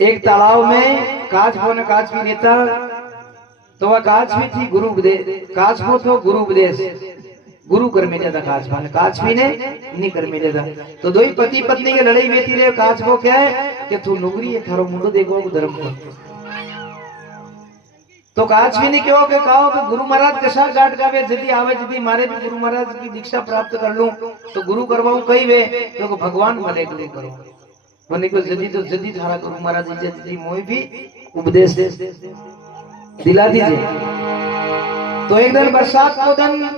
एक तालाब में काचबो ने काच भी रहता, तो वह काच भी थी गुरु उपदेश, काचबो तो गुरु उपदेश, गुरु कर मिले था काचबा ने, काचबी ने नहीं कर मिले था। तो दो ही पति पत्नी के लड़ाई बेती रहे। काचबो क्या है कि तू नुगरी है, थारो मुंडो देखो धर्म को। तो काचबी ने क्यों के कहो कि गुरु महाराज कशा गाट गावे जदी आवे, जदी मारे भी गुरु महाराज की दीक्षा प्राप्त कर लूं तो गुरु करवाऊं कई वे, तो भगवान मरे गुरु करो मने को जदी तो जदी थारा गुरु महाराज जदी मोई भी उपदेश दिला दीजिए। तो एक दिन बरसात को दिन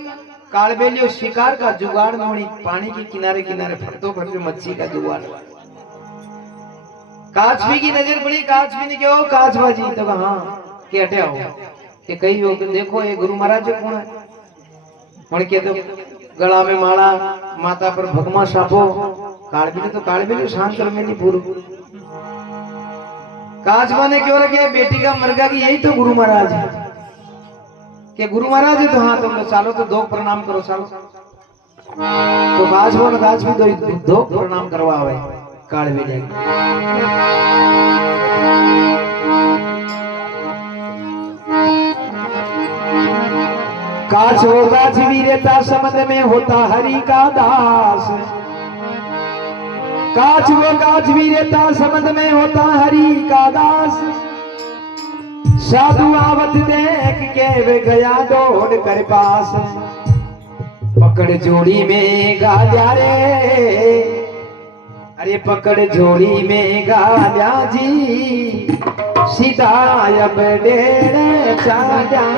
कालबेलियो शिकार का जुगाड़ नोड़ी, पानी के किनारे किनारे फटतो फटतो मच्छी का जुगाड़। काचबी की नजर पड़ी, काचबी ने क्यों काचबा जी तो कहा कि हटे आओ कि कही हो कि देखो ये गुरु महाराज जो कौन है, मन के तो गला में माला, माता पर भगमा सापो। कालबेली तो कालबेली शांत कर मेरी पूर्व। काचबा ने क्यों रखे बेटी का मरगा की यही तो गुरु महाराज है कि गुरु महाराज है। तो हाँ तुम लोग चालो तो दो प्रणाम करो चालो। तो काचबा ने काचबी दो प्रणाम करवावे कालबेली। काच वो काचबी रहता समझ में होता हरि का दास, काच वो काचबी रहता समझ में होता हरि का दास। साधु आवत देख के वे गया दौड़ कर पास, पकड़ जोड़ी में गालिया रे, अरे पकड़ जोड़ी में गालिया जी, सीधा अब डेरे चाल्या।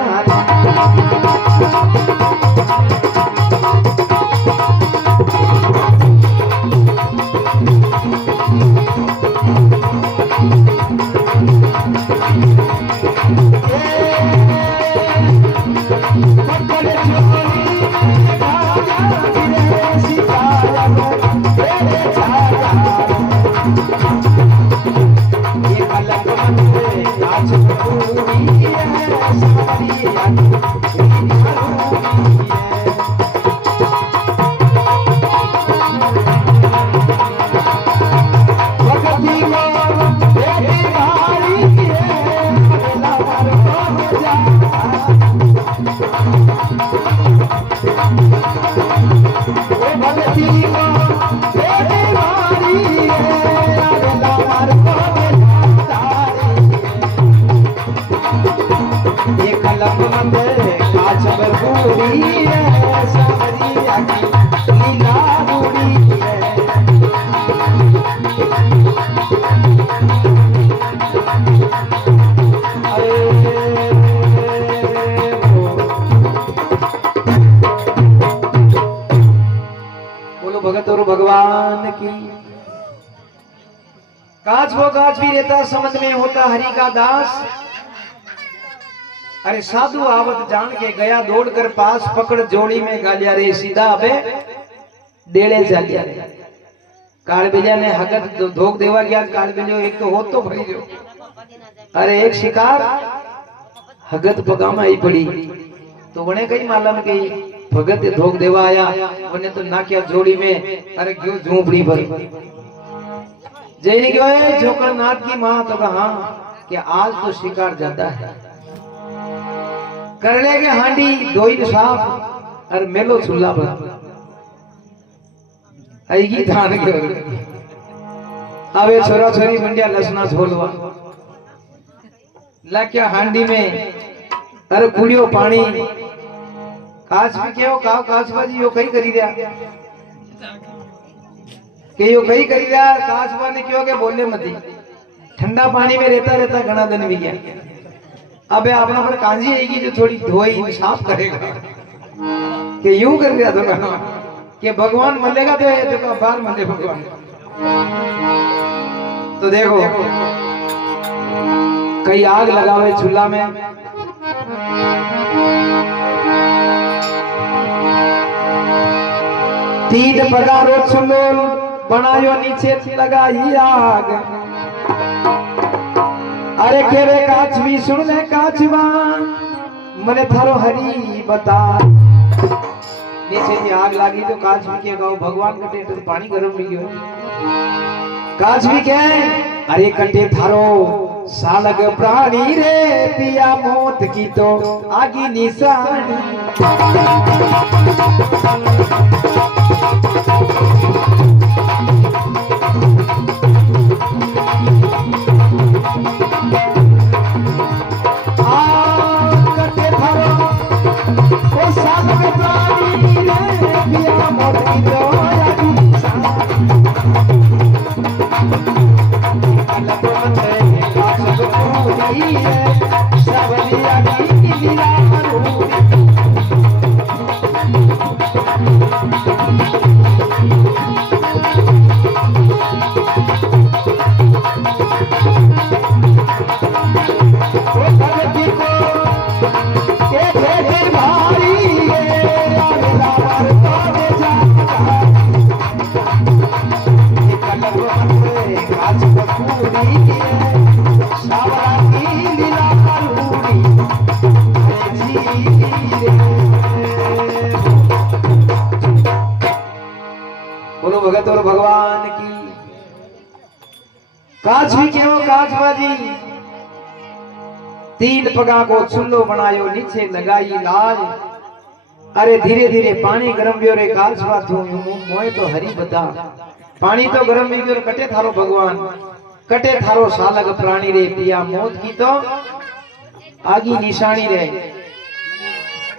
भगत और भगवान की। काच वो काच भी रहता समझ में होता हरि का दास, अरे साधु आवत जान के गया दौड़ कर पास, पकड़ जोड़ी में गालिया रे, सीधा अबे डेले जालिया रे। कालबेलिया ने हगत धोख देवा गया। कालबेलियो एक तो हो तो भरी जो, अरे एक शिकार हगत पगामा ही पड़ी तो बने कई मालूम की भगत धोख देवा आया, उन्हें तो ना क्या जोड़ी में, अरे क्यों झोपड़ी पर जैनी क्यों है जोकरनाथ की मां तो कहा कि आज तो शिकार ज्यादा है, कर लेंगे हांडी दोई साफ और मेलो चूल्हा पर आएगी धान के। अबे छोरा छोरी मंडिया लसना छोलवा लाक्या हांडी में, अरे कुड़ियो पानी। काच भी क्या हो काव काचबा जी यो कई करी रहा कि यो कई करी रहा। काचबा ने क्यों के बोले मती, ठंडा पानी में रहता रहता घना दिन भी गया। अबे अपना पर कांजी आएगी जो थोड़ी धोई साफ करेगा कि यूं कर दिया तो कि भगवान मलेगा तो ये तो बाहर मले भगवान। तो देखो कई आग लगावे चूल्हा में, तीन पगारो चुलोल बनायो नीचे लगाई आग। अरे केरे काचबी सुन ले काचबा, मने थारो हरी बता। नीचे की आग लगी तो काचबी के गाँव भगवान का टेटर पानी गर्म भी गयो। काचबी क्या है अरे कटे थारो सालग प्राणी रे पिया मौत की तो आगी निशानी कटे थारो ओ सालग प्राणी रे पिया मौत की तो आगी बोलो भगत और भगवान की। काज भी क्यों काजबाजी तीन पगा को चुल्लो बनायो नीचे लगाई लाज अरे धीरे धीरे पानी गरम भी रे काजबा तू मोए तो हरी बता पानी तो गरम भी और कटे थारो भगवान कटे थारो सालग प्राणी रे पिया मौत की तो आगी निशानी रे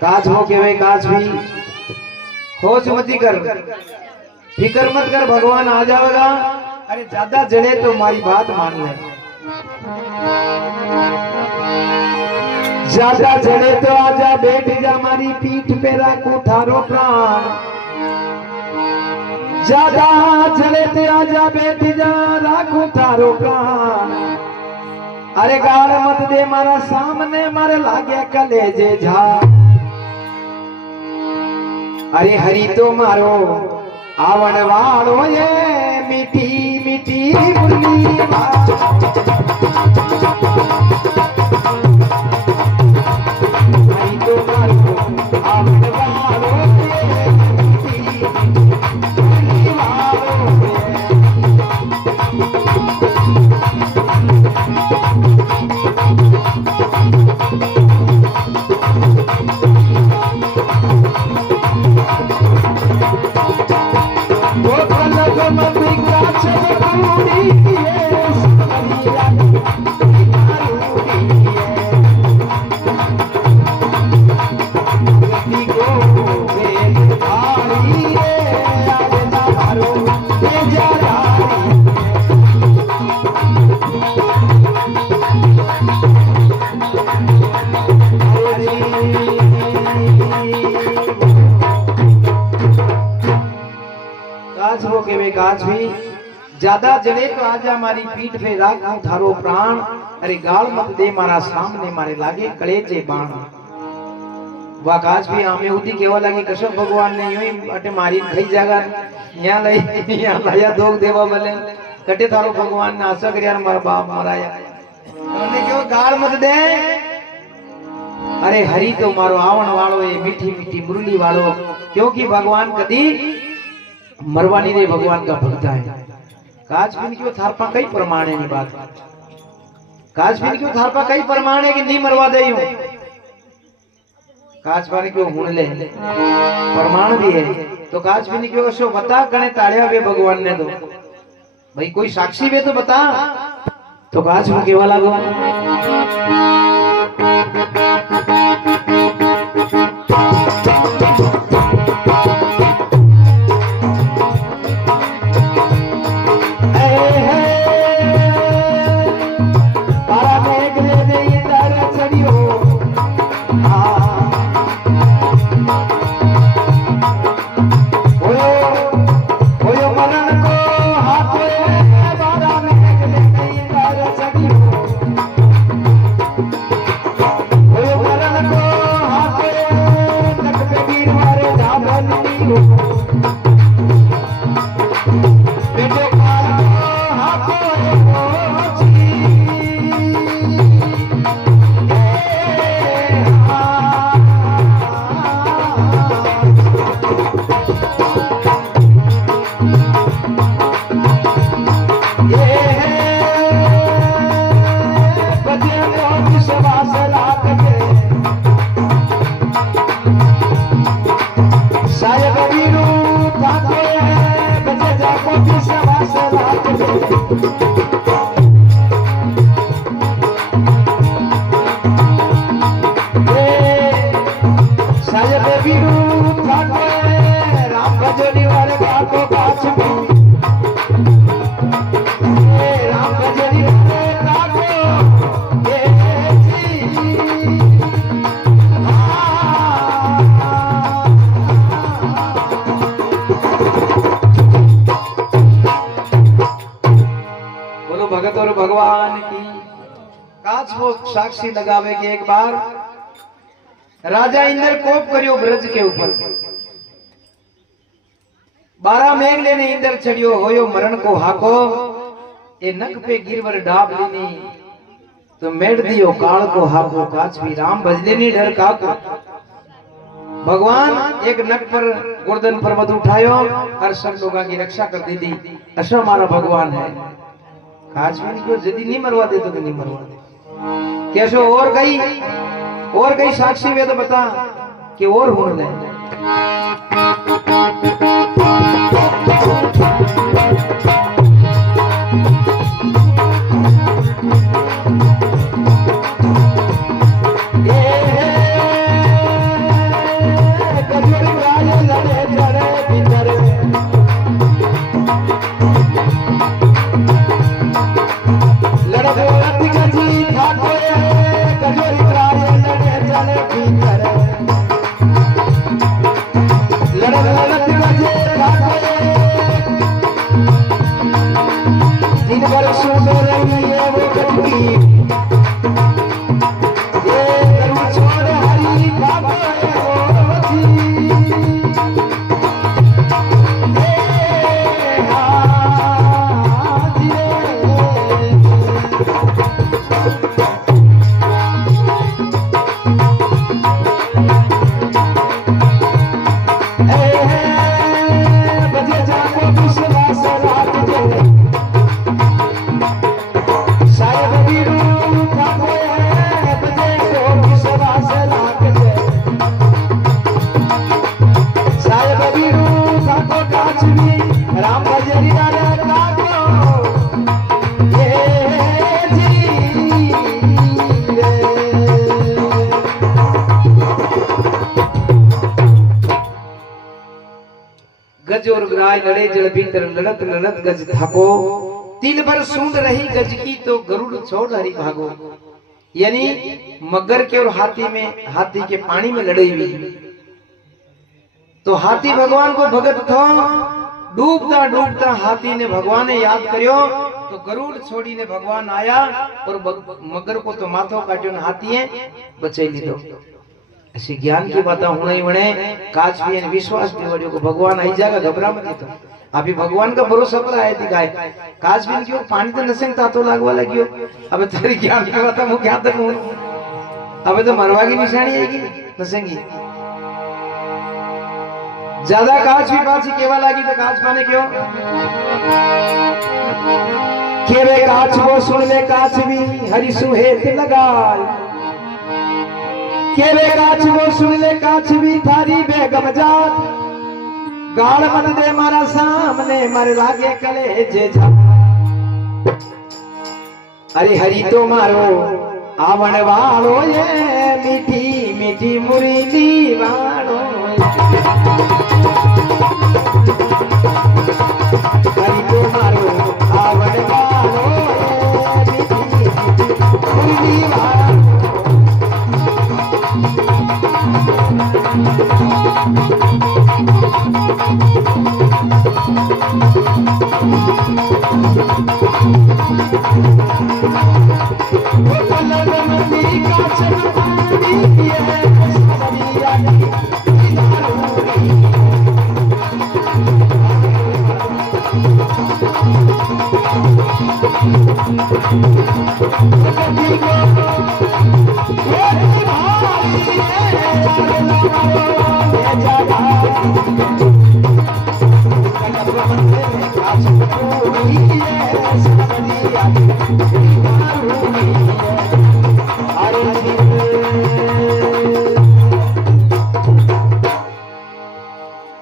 काज हो के वे काज भी होश मती कर फिकर मत कर भगवान आ जाएगा अरे ज्यादा जड़े तो हमारी बात मान ले ज्यादा जड़े तो आजा बैठ जा हमारी पीठ पे राखू थारो प्राण ज्यादा जड़े तो आजा बैठ जा राखू थारो प्राण अरे गाल मत दे मारा सामने मारे लागे कलेजे झा अरे हरी तो मारो आवण वालो ये मीठी मीठी मुरली हरी तो मारो आवण वालो ये मीठी मुरली वालो काज भी ज्यादा जड़े तो आजा हमारी पीठ पे राखू थारो प्राण अरे गाल मत दे मारा सामने मारे लागे कलेजे बाण वा काज भी आमे उदी केवा लगी कसम भगवान ने यूं ही अटे मारी खई जागा यहां लई यहां लाया दोग देवा बोले कटे थारो भगवान ने आशा करया मारा बाप मराया उन्हें क्यों गाल मत दे अरे हरि तो मारो आवण वालो ये मीठी मीठी मुरली वालो क्योंकि भगवान कदी मरवानी रे भगवान का भक्त है काज भी क्यों थारपा कई प्रमाण है बात काज भी क्यों थारपा कई प्रमाण है कि नहीं मरवा दे यूं काज पानी क्यों हुन ले प्रमाण भी है तो काज भी क्यों शो बता कने ताड़िया वे भगवान ने तो भाई कोई साक्षी वे तो बता तो काज में केवा लागो विश्वास राखजे साहेब बीरू ठाको राम भजनी वाले काको काछ राम भजनी वाले काको बोलो भगत और भगवान की। काच वो साक्षी लगावे कि एक बार राजा इंद्र कोप करियो ब्रज के ऊपर 12 मेघ लेने इंद्र चढ़ियो होयो मरण को हाको ए नक पे गिरवर डाब लेनी तो मेड़ दियो काल को हाको काच भी राम भजलेनी डर काको। भगवान एक नक पर गोर्धन पर्वत उठायो और सब लोगों की रक्षा कर दी थी। ऐसा हमारा भगवान है। काच भी को यदि नहीं मरवा दे तो नहीं मरवा दे। कैसे और कई साक्षी वेद बता कि और हुन ले गज और ग्राय लड़े जल भीतर लड़त लड़त गज थाको तिल भर सूंद रही गज की तो गरुड़ छोड़ हरी भागो। यानी मगर के और हाथी के पानी में लड़े हुई तो हाथी भगवान को भगत था। डूबता डूबता हाथी ने भगवान ने याद करियो तो गरुड़ छोड़ी ने भगवान आया और मगर को तो माथो काटियो हाथी बचाई लीधो। ऐसी ज्ञान की बात होना ही बने काच भी विश्वास भी वजो को भगवान आई जाएगा घबरा मत तो अभी भगवान का भरोसा पर आए दिखाए काच भी क्यों पानी तो नसेंग तातो लागवा लगियो। अब तेरी ज्ञान की बात मुझे क्या तक अब तो मरवा की निशानी आएगी नसेंगी ज्यादा काच भी पासी केवा लागी तो काच पाने क्यों केवे काच वो सुन ले काच भी हरि सुहेत लगाए केवे काच वो सुन ले काच भी थारी बेगम जात गाल मत दे मारा सामने मर लागे कले जे जा। अरे हरि तो मारो आवण वालो ये मीठी मीठी मुरली वालो हरि तो मारो आवण वालो ये मीठी मीठी मुरली वालो।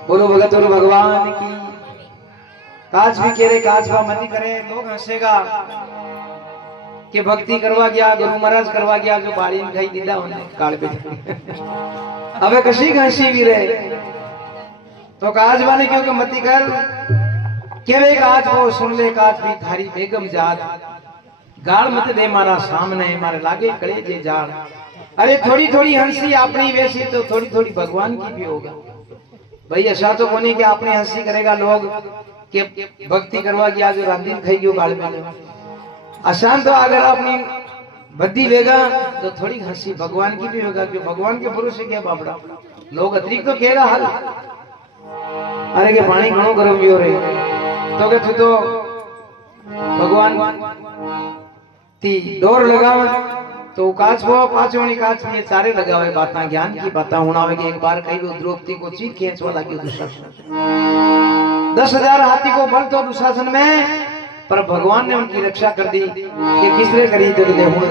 बोलो भगत और भगवान की। काच काज भी कह रहे काज का मत करे, लोग हंसेगा कि भक्ति करवा गया गुरु महाराज करवा गया जो बाड़ी में खाई दीदा उन्हें काल पे अबे कशी हंसी भी रहे तो काज वाने क्योंकि मती कर के वे काज वो सुन ले काज भी थारी बेगम जात गाल मत दे मारा सामने मारे लागे कड़े जे जाड़। अरे थोड़ी थोड़ी हंसी अपनी वैसी तो थोड़ी थोड़ी भगवान की भी होगा भाई। ऐसा तो कोनी कि अपनी हंसी करेगा लोग कि भक्ति करवा गया जो रात दिन खाई गयो गाल में आसान। तो अगर अपनी बद्दी लेगा तो थोड़ी हंसी भगवान की भी होगा क्यों भगवान के भरोसे क्या बापड़ा लोग अतिरिक्त तो कह रहा हल अरे के पानी घणो गरम भी हो रहे तो के तो भगवान ती डोर लगाव तो काच वो पांचों काच में चारे लगावे बातें ज्ञान की बातें होनावे कि एक बार कही द्रौपदी को चीर खींचवा लगी दुशासन 10,000 हाथी को बल तो दुशासन में पर भगवान ने उनकी रक्षा कर दी कि किसने करी तो देखो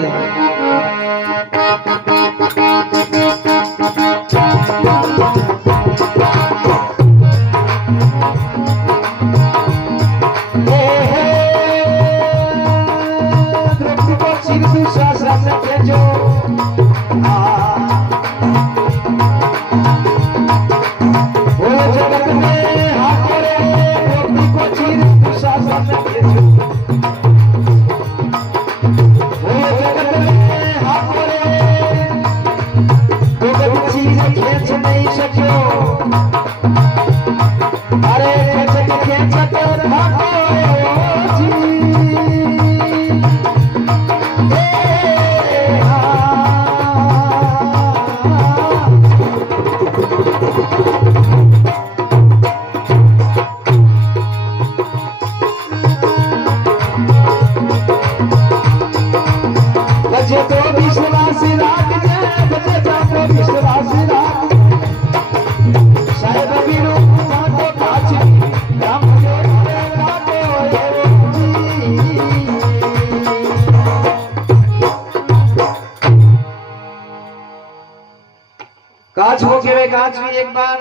काच हो के वे काच भी एक बार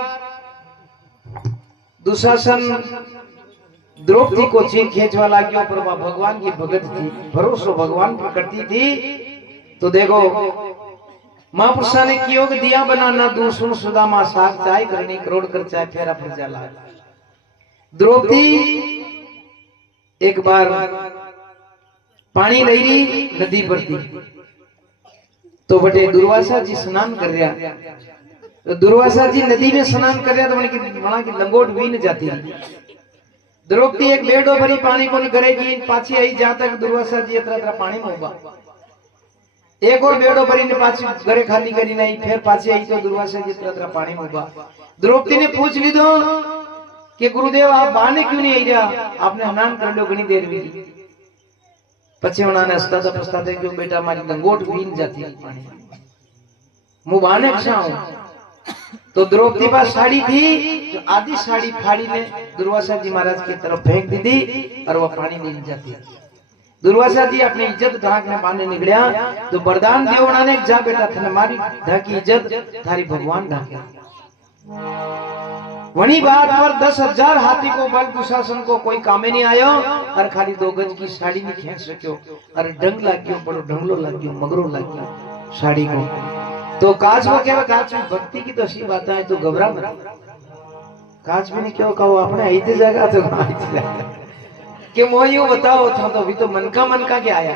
दुशासन द्रौपदी को चीर खींचवा लगी पर भगवान की भगत थी भरोसा भगवान पर करती थी। तो देखो महापुरुषा ने कियो कि दिया बनाना दू सुन सुदामा साग चाय करनी करोड़ कर चाय फेरा फिर जाला। द्रौपदी एक बार पानी रही नदी पर थी तो बटे दुर्वासा जी स्नान कर रहा तो दुर्वासा जी नदी में स्नान कर रहा तो वहां की लंगोट भी न जाती। द्रौपदी एक बेडो भरी पानी को करेगी पाछी आई जहां तक दुर्वासा जी इतना पानी में होगा एक और बेडो भरी ने पाछी घरे खाली करी नहीं फिर पाछी आई तो दुर्वासा जी इतना पानी में होगा। द्रौपदी ने पूछ ली दो कि गुरुदेव आप बहाने क्यों नहीं आई रहा आपने स्नान कर लो घनी देर में पछी उन्होंने हंसता था पछता था क्यों बेटा हमारी लंगोट भी न जाती पानी मुंह बहाने तो द्रौपदी पास साड़ी थी जो आधी साड़ी फाड़ी ने दुर्वासा जी महाराज की तरफ फेंक दी थी और वह पानी नहीं जाती। दुर्वासा जी अपनी इज्जत ढाक में पानी निकलिया तो वरदान दियो उन्होंने जा बेटा थे हमारी ढाकी इज्जत थारी भगवान ढाके। वही बात पर 10,000 हाथी को बल दुशासन को कोई कामे नहीं आयो और खाली 2 गज की साड़ी नहीं खींच सको और डंग लग गयो बड़ो ढंगलो लग गयो मगरो लग गयो साड़ी को। तो काज वो क्या काज में भक्ति की तो अच्छी बात है तो घबरा मत काज भी नहीं क्यों कहो अपने आईते जाएगा तो कि मोह यूं बताओ था तो अभी तो मन का क्या आया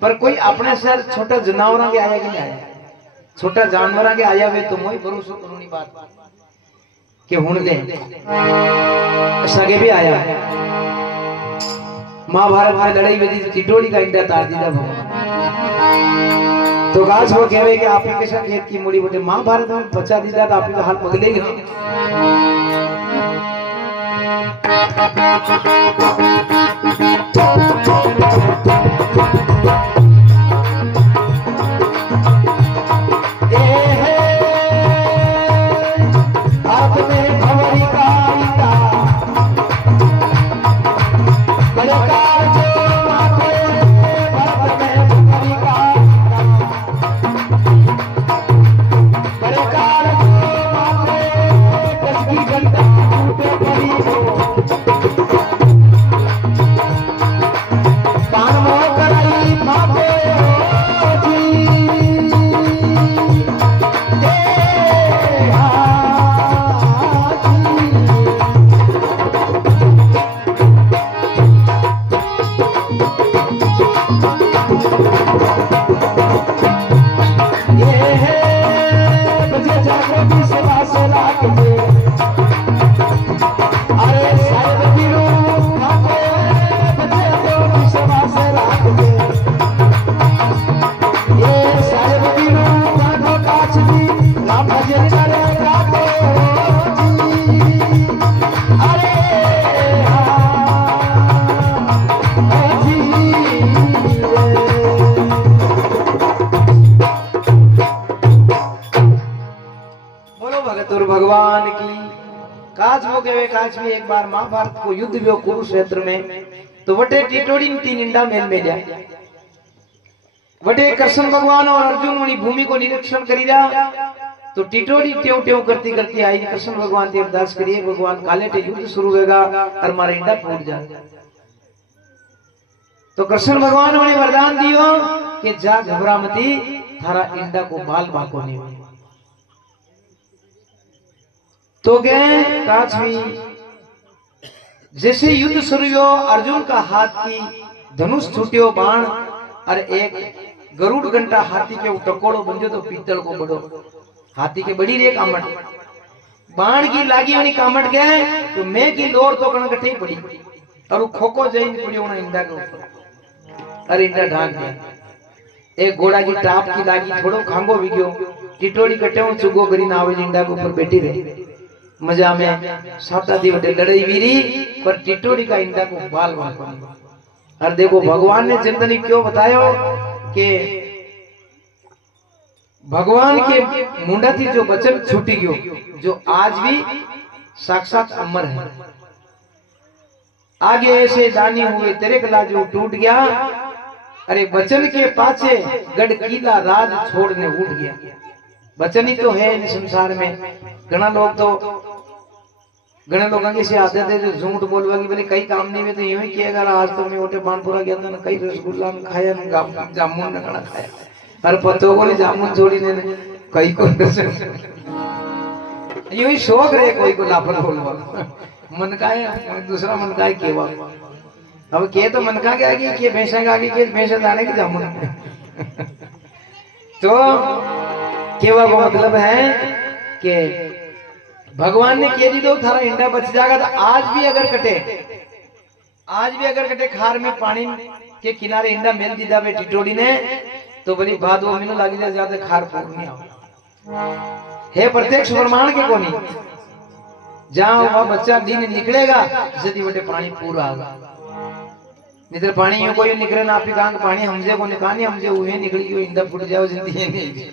पर कोई अपने सर छोटा जानवर के आया कि नहीं आया छोटा जानवर के आया वे तो मोही भरोसा करूनी बात कि हुण दे सगे भी आया महाभारत में लड़ाई हुई थी टिटोड़ी का इंडा तार दीदा तो गाज वो कह रहे कि आप के साथ खेत की मुड़ी बोटे महाभारत में बचा दीदा तो आप का हाल पगले ही काश भी एक बार महाभारत को युद्ध हुआ कुरुक्षेत्र में, तो वटे टिटोड़ी ने 3 इंडा मेल में लिया। वटे कृष्ण भगवान और अर्जुन उन्हीं भूमि को निरीक्षण करी रहा, तो टिटोड़ी ट्यों ट्यों करती करती आई। कृष्ण भगवान की अरदास करिए, भगवान काले टे युद्ध शुरू होगा और हमारा इंडा फूट जाए। तो कृष्ण भगवान ने वरदान दियो कि जा घबरा मती, थारा इंडा को बाल बाको नहीं। तो गए काछवी जैसे युद्ध शुरू हो, अर्जुन का हाथ की धनुष छूटियो बाण और एक गरुड़ घंटा हाथी के टकोड़ो बंजो तो पीतल को बड़ो हाथी के बड़ी रे कामट बाण की लागी वाली कामट गए, तो मैं की लोर तो कणकठी पड़ी और वो खोको जईन पड़ी उन इंडा के ऊपर, अरे इंडा ढाक गया। एक घोड़ा की टाप की लागी थोड़ो खांगो विग्यो, टिटोड़ी कटे चुगो करी ना आवे इंडा के ऊपर बैठी रही मजा में। साता दी वटे लड़ाई वीरी पर टिटोड़ी का इंडा को बाल बाल। और देखो भगवान ने चिंतनी क्यों बतायो कि भगवान के मुंडा थी जो वचन छूटी गयो, जो आज भी साक्षात अमर है। आगे ऐसे दानी हुए तेरे कला जो टूट गया, अरे वचन के पाछे गढ़ किला राज छोड़ने उठ गया। वचन ही तो है इन संसार में। घना लोग आगे से आते थे जो झूठ बोलवा की बोले कई काम नहीं हुए तो यूं ही किएगा। आज तो मैं ओटे बानपुरा गया था ना, कई रसगुल्ला में खाया ना, जामुन ने खाना खाया, हर पत्तों को नहीं जामुन छोड़ी ने कई को यूं ही शौक रहे कोई को लापन बोलवा मन का है, दूसरा मन का है केवा। अब के तो मन का क्या कि भैंसा का आगे के भैंसा जाने की जामुन तो केवा को मतलब है कि भगवान ने कह दी दो थारा इंडा बच जाएगा। तो आज भी अगर कटे खार में पानी के किनारे इंडा मेल दीदा बे टिटोड़ी ने, तो बड़ी बात वो मिनो लगी जाए ज्यादा खार फूक नहीं आओ है प्रत्यक्ष प्रमाण के कोनी। जहां वह बच्चा दिन निकलेगा जदी बटे पानी पूरा आगा, निधर पानी यूं कोई निकले ना आपी कांग पानी हमसे को निकानी हमसे उहे निकल गयो इंडा फूट जाओ जिंदगी नहीं।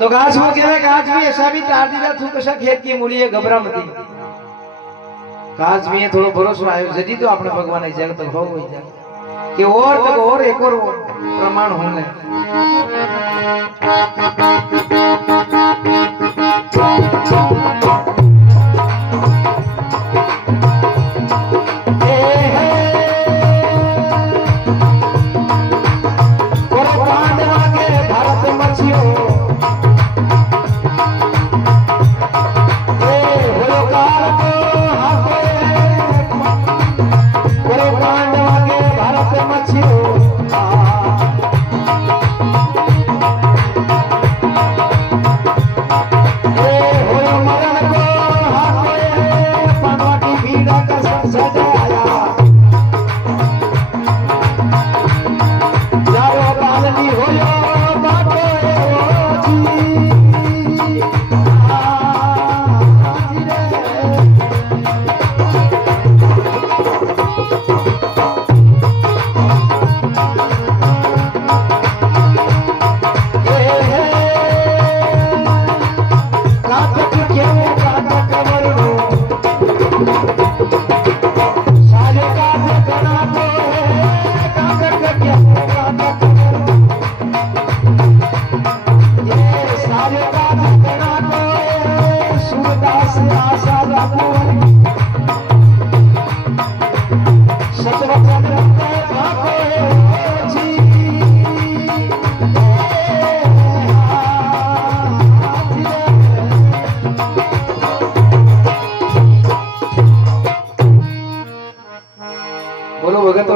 तो घास हो गया घास भी ऐसा भी तार दीदा थू कसा खेत की मूली है घबरा मती। घास भी है थोड़ा भरोसा आयो जदी तो अपने भगवान आई जाएगा तो हो गई जाए कि और एक और प्रमाण होने।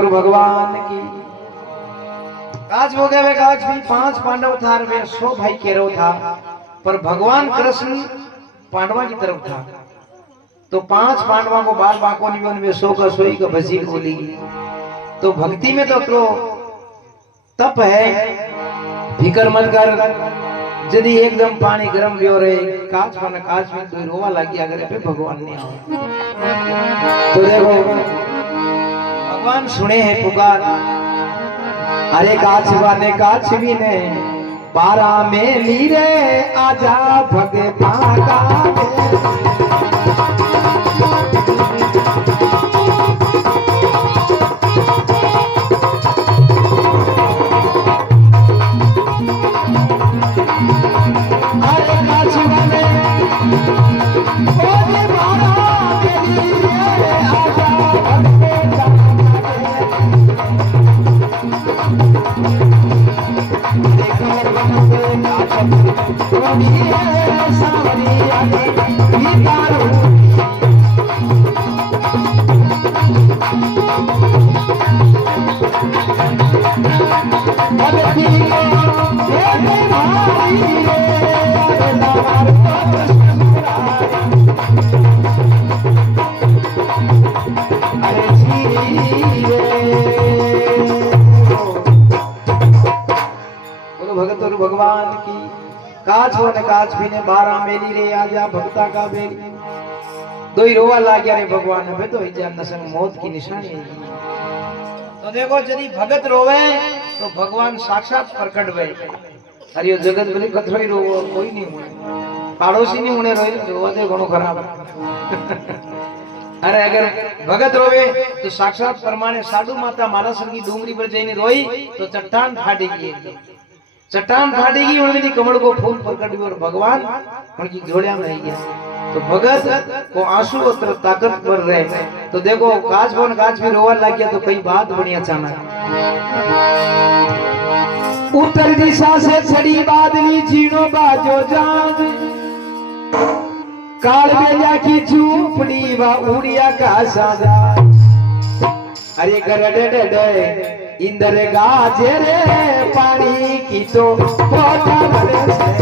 भगवान की काज हो गए वे काज भी 5 पांडव था वे 100 भाई केरो था, पर भगवान कृष्ण पांडवा की तरफ था। तो 5 पांडवा को बाल बाको नहीं उनमें 100 का 100 का भसी खोली। तो भक्ति में तो तप है, फिकर मत कर। यदि एकदम पानी गर्म भी हो रहे काच बना काच में कोई रोवा लगी अगर पे भगवान नहीं आओ तो देखो भगवान सुने हैं पुकार। अरे काछ वाले काछ भी ने पारा में लीरे आजा भगता का भगत और भगवान की काच वन काच भी ने 12 मेली रे आजा भक्ता का बेली दो ही रोवा ला गया रे भगवान अबे तो इजा नसन मौत की निशानी है। तो देखो यदि भगत रोवे तो भगवान साक्षात प्रकट वे अरे यो जगत भले कथरोई रोवो कोई नहीं हुए पड़ोसी नहीं होने रोवा दे घणो खराब अरे अगर भगत रोवे तो साक्षात परमाने साधु माता मालासर की डूंगरी पर जईने रोई तो चट्टान फाटी गई चट्टान फाटेगी उन्होंने कमल को फूल प्रकट और भगवान उनकी जोड़िया में गया। तो भगत को आंसू और ताकत पर रहे तो देखो काच बन काच भी रोवा लग गया तो कई बात बनी अचानक। उत्तर दिशा से छड़ी बादली झीनो बाजो जान काल बेला की झूपड़ी व उड़िया का साजा अरे गरडे इंदर गाजे रे पानी की तो पोटा बरसे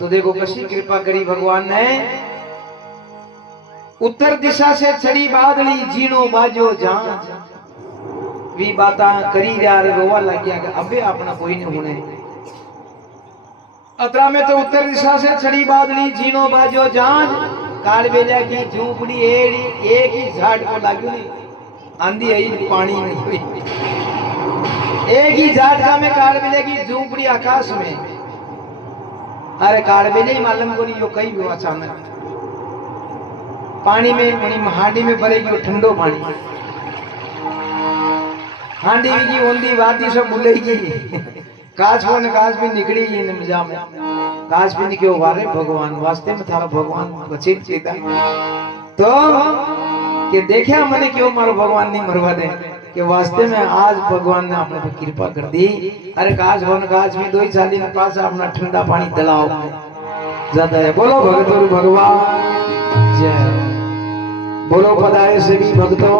तो देखो कशी कृपा करी भगवान ने उत्तर दिशा से चढ़ी बादली जीनो बाजो जान वी बाता करी यार रोवा लग गया अबे अपना कोई नहीं होने अतरा में तो उत्तर दिशा से चढ़ी बादली जीनो बाजो जान काल बेजा की झूपड़ी एड़ी एक ही झाड़ को लागू नहीं आंधी आई पानी में हुई एक ही झाड़ का में काल बेजा की झूपड़ी आकाश में अरे काड़बेले ही मालूम को नहीं यो कई भी अचानक पानी में मनी हांडी में भरेगी ठंडो पानी हांडी की ओंदी वादी सब बुलेगी काच वो न काच भी निकली इन मजा में काच भी निकलो वारे भगवान वास्ते में थारा भगवान बचे चेता तो कि देखा मैंने क्यों मारो भगवान नहीं मरवा दे कि वास्ते में आज भगवान ने अपने पर कृपा कर दी। अरे काज वन काज में 2 ही साली में पास अपना ठंडा पानी दलाओ ज्यादा है। बोलो भगत भगवान जय बोलो पधारे सभी भक्तों